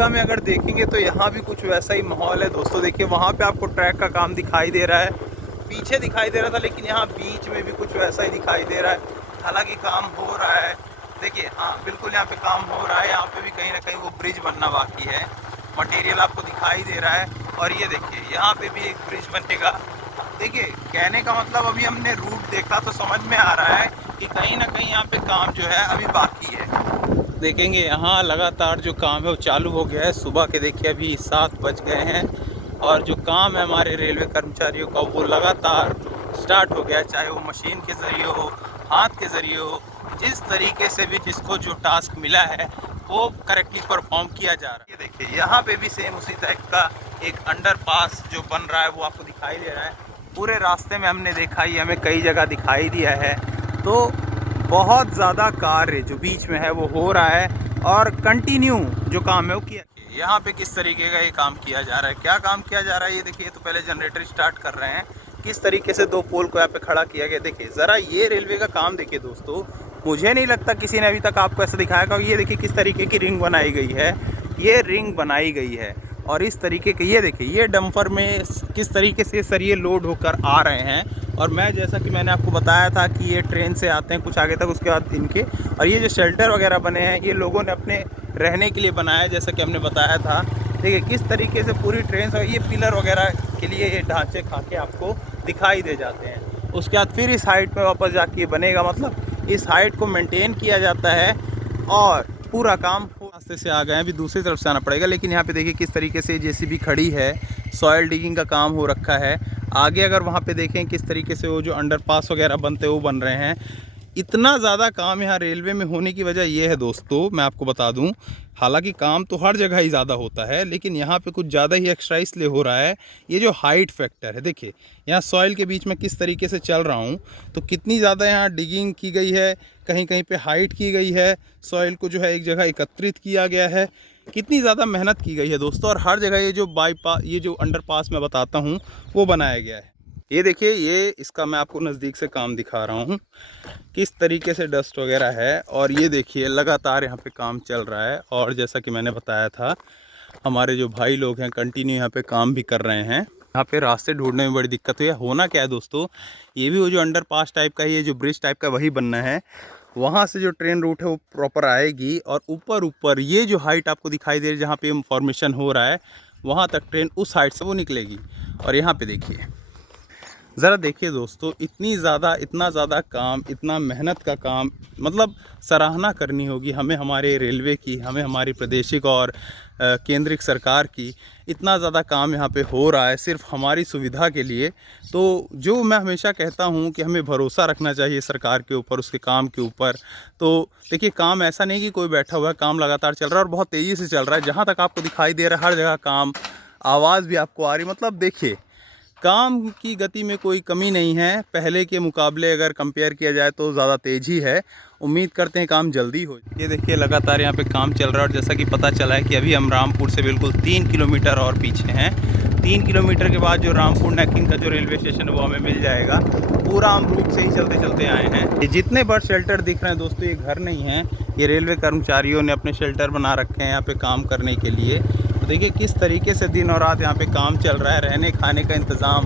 जगह में अगर देखेंगे तो यहाँ भी कुछ वैसा ही माहौल है दोस्तों। देखिए वहाँ पे आपको ट्रैक का काम दिखाई दे रहा है, पीछे दिखाई दे रहा था, लेकिन यहाँ बीच में भी कुछ वैसा ही दिखाई दे रहा है। हालांकि काम हो रहा है, देखिए हाँ बिल्कुल यहाँ पे काम हो रहा है। यहाँ पे भी कहीं ना कहीं वो ब्रिज बनना बाकी है, मटेरियल आपको दिखाई दे रहा है। और ये देखिए यहाँ पे भी एक ब्रिज बनेगा। देखिए कहने का मतलब अभी हमने रूट देखा तो समझ में आ रहा है कि कहीं ना कहीं यहाँ पे काम जो है अभी बाकी है। देखेंगे यहाँ लगातार जो काम है वो चालू हो गया है। सुबह के देखिए अभी 7 बज गए हैं और जो काम है हमारे रेलवे कर्मचारियों का वो लगातार स्टार्ट हो गया है, चाहे वो मशीन के ज़रिए हो, हाथ के ज़रिए हो, जिस तरीके से भी जिसको जो टास्क मिला है वो करेक्टली परफॉर्म किया जा रहा है। ये देखिए यहाँ पे भी सेम उसी टाइप का एक अंडरपास जो बन रहा है वो आपको दिखाई दे रहा है। पूरे रास्ते में हमने देखा ही, हमें कई जगह दिखाई दिया है। तो बहुत ज़्यादा कार्य जो बीच में है वो हो रहा है और कंटिन्यू जो काम है वो किया। यहाँ पे किस तरीके का ये काम किया जा रहा है, क्या काम किया जा रहा है ये देखिए। तो पहले जनरेटर स्टार्ट कर रहे हैं, किस तरीके से 2 पोल को यहाँ पे खड़ा किया गया। देखिए ज़रा ये रेलवे का काम देखिए दोस्तों, मुझे नहीं लगता किसी ने अभी तक आपको ऐसा दिखाया होगा। ये देखिए किस तरीके की रिंग बनाई गई है, ये रिंग बनाई गई है और इस तरीके के ये देखिए ये डंपर में किस तरीके से सरिये लोड होकर आ रहे हैं। और मैं जैसा कि मैंने आपको बताया था कि ये ट्रेन से आते हैं कुछ आगे तक, उसके बाद इनके और ये जो शेल्टर वगैरह बने हैं ये लोगों ने अपने रहने के लिए बनाया, जैसा कि हमने बताया था। देखिए किस तरीके से पूरी ट्रेन से ये पिलर वगैरह के लिए ये ढांचे खा के आपको दिखाई दे जाते हैं। उसके बाद फिर इस हाइट पे वापस जाके बनेगा, मतलब इस हाइट को मेंटेन किया जाता है और पूरा काम रास्ते से आ गए हैं। अभी दूसरी तरफ से आना पड़ेगा, लेकिन यहाँ पे देखिए किस तरीके से जेसीबी खड़ी है, सॉइल डिगिंग का काम हो रखा है। आगे अगर वहाँ पे देखें किस तरीके से वो जो अंडरपास वगैरह बनते हैं वो बन रहे हैं। इतना ज़्यादा काम यहाँ रेलवे में होने की वजह ये है दोस्तों, मैं आपको बता दूं, हालांकि काम तो हर जगह ही ज़्यादा होता है लेकिन यहाँ पे कुछ ज़्यादा ही एक्स्ट्रा इसलिए हो रहा है। ये जो हाइट फैक्टर है, देखिए यहाँ सॉइल के बीच में किस तरीके से चल रहा हूँ तो कितनी ज़्यादा यहाँ डिगिंग की गई है, कहीं कहीं पे हाइट की गई है, सॉइल को जो है एक जगह एकत्रित किया गया है, कितनी ज़्यादा मेहनत की गई है दोस्तों। और हर जगह ये जो बाईपास, ये जो अंडरपास मैं बताता हूँ वो बनाया गया है। ये देखिए ये इसका मैं आपको नज़दीक से काम दिखा रहा हूँ किस तरीके से डस्ट वगैरह है। और ये देखिए लगातार यहाँ पे काम चल रहा है और जैसा कि मैंने बताया था हमारे जो भाई लोग हैं कंटिन्यू यहाँ पे काम भी कर रहे हैं। यहाँ पे रास्ते ढूंढने में बड़ी दिक्कत हुई है। होना क्या है दोस्तों, ये भी वो जो अंडरपास टाइप का, ये जो ब्रिज टाइप का वही बनना है। वहाँ से जो ट्रेन रूट है वो प्रॉपर आएगी और ऊपर ये जो हाइट आपको दिखाई दे रही है जहाँ पे फॉर्मेशन हो रहा है वहाँ तक ट्रेन उस हाइट से वो निकलेगी। और यहाँ पे देखिए ज़रा देखिए दोस्तों, इतना ज़्यादा काम, इतना मेहनत का काम, मतलब सराहना करनी होगी हमें हमारे रेलवे की, हमें हमारी प्रादेशिक और केंद्रीय सरकार की। इतना ज़्यादा काम यहाँ पे हो रहा है सिर्फ हमारी सुविधा के लिए। तो जो मैं हमेशा कहता हूँ कि हमें भरोसा रखना चाहिए सरकार के ऊपर, उसके काम के ऊपर। तो देखिए काम ऐसा नहीं कि कोई बैठा हुआ है, काम लगातार चल रहा है और बहुत तेज़ी से चल रहा है। जहाँ तक आपको दिखाई दे रहा है हर जगह काम, आवाज़ भी आपको आ रही, मतलब देखिए काम की गति में कोई कमी नहीं है। पहले के मुकाबले अगर कंपेयर किया जाए तो ज़्यादा तेज़ी है। उम्मीद करते हैं काम जल्दी हो। ये देखिए लगातार यहाँ पे काम चल रहा है और जैसा कि पता चला है कि अभी हम रामपुर से बिल्कुल 3 किलोमीटर और पीछे हैं। 3 किलोमीटर के बाद जो रामपुर नैकिंग का जो रेलवे स्टेशन है वो हमें मिल जाएगा। पूरा हम रूट से ही चलते चलते आए हैं। ये जितने बर्ड शेल्टर दिख रहे हैं दोस्तों ये घर नहीं हैं, ये रेलवे कर्मचारियों ने अपने शेल्टर बना रखे हैं यहाँ पे काम करने के लिए। देखिए किस तरीके से दिन और रात यहाँ पे काम चल रहा है। रहने खाने का इंतज़ाम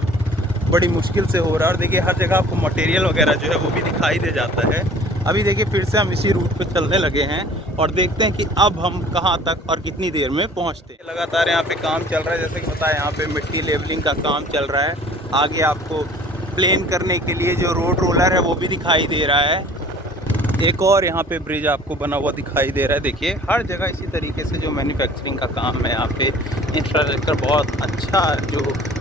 बड़ी मुश्किल से हो रहा है और देखिए हर जगह आपको मटेरियल वगैरह जो है वो भी दिखाई दे जाता है। अभी देखिए फिर से हम इसी रूट पे चलने लगे हैं और देखते हैं कि अब हम कहाँ तक और कितनी देर में पहुँचते हैं। लगातार यहाँ पे काम चल रहा है, जैसे कि बताया यहाँ पे मिट्टी लेवलिंग का काम चल रहा है। आगे आपको प्लेन करने के लिए जो रोड रोलर है वो भी दिखाई दे रहा है। एक और यहाँ पे ब्रिज आपको बना हुआ दिखाई दे रहा है। देखिए हर जगह इसी तरीके से जो मैन्युफैक्चरिंग का काम है, यहाँ पे इंफ्रास्ट्रक्चर बहुत अच्छा जो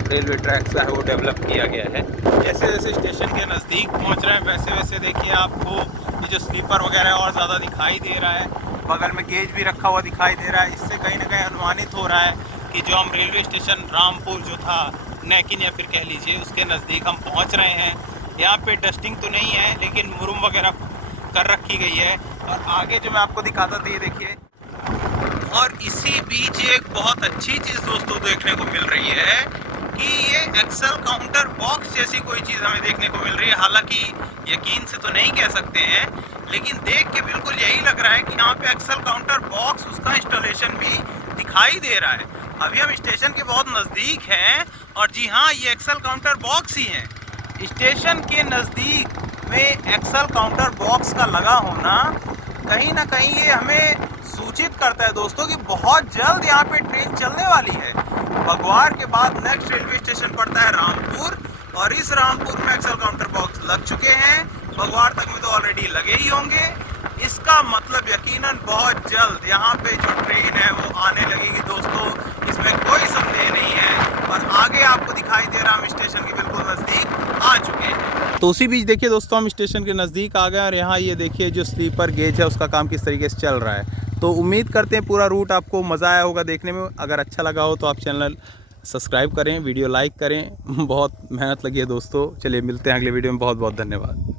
रेलवे ट्रैक्स है वो डेवलप किया गया है। जैसे जैसे स्टेशन के नज़दीक पहुँच रहे हैं वैसे वैसे देखिए आपको ये जो स्लीपर वगैरह है और ज़्यादा दिखाई दे रहा है। बगल में गेज भी रखा हुआ दिखाई दे रहा है। इससे कहीं ना कहीं अनुमानित हो रहा है कि जो हम रेलवे स्टेशन रामपुर जो था नैकिन या फिर कह लीजिए उसके नज़दीक हम पहुँच रहे हैं। यहाँ पे डस्टिंग तो नहीं है लेकिन मुरुम वगैरह कर रखी गई है। और आगे जो मैं आपको दिखाता था ये देखिए, और इसी बीच एक बहुत अच्छी चीज़ दोस्तों देखने को मिल रही है कि ये एक्सेल काउंटर बॉक्स जैसी कोई चीज़ हमें देखने को मिल रही है। हालांकि यकीन से तो नहीं कह सकते हैं लेकिन देख के बिल्कुल यही लग रहा है कि यहाँ पे एक्सेल काउंटर बॉक्स उसका इंस्टॉलेशन भी दिखाई दे रहा है। अभी हम स्टेशन के बहुत नज़दीक हैं और जी हाँ, ये एक्सेल काउंटर बॉक्स ही है। स्टेशन के नज़दीक में एक्सेल काउंटर बॉक्स का लगा होना कहीं ना कहीं ये हमें सूचित करता है दोस्तों कि बहुत जल्द यहाँ पे ट्रेन चलने वाली है। बगवार के बाद नेक्स्ट रेलवे स्टेशन पड़ता है रामपुर, और इस रामपुर में एक्सेल काउंटर बॉक्स लग चुके हैं। बगवार तक में तो ऑलरेडी लगे ही होंगे। इसका मतलब यकीनन बहुत जल्द यहाँ पे जो ट्रेन है वो आने लगेगी दोस्तों, इसमें कोई संदेह नहीं है। और आगे आपको दिखाई दे रहा हम स्टेशन के बिल्कुल नज़दीक आ चुके हैं। तो उसी बीच देखिए दोस्तों, हम स्टेशन के नज़दीक आ गए और यहाँ ये देखिए जो स्लीपर गेज है उसका काम किस तरीके से चल रहा है। तो उम्मीद करते हैं पूरा रूट आपको मज़ा आया होगा देखने में। अगर अच्छा लगा हो तो आप चैनल सब्सक्राइब करें, वीडियो लाइक करें। बहुत मेहनत लगी है दोस्तों। चलिए मिलते हैं अगले वीडियो में। बहुत बहुत धन्यवाद।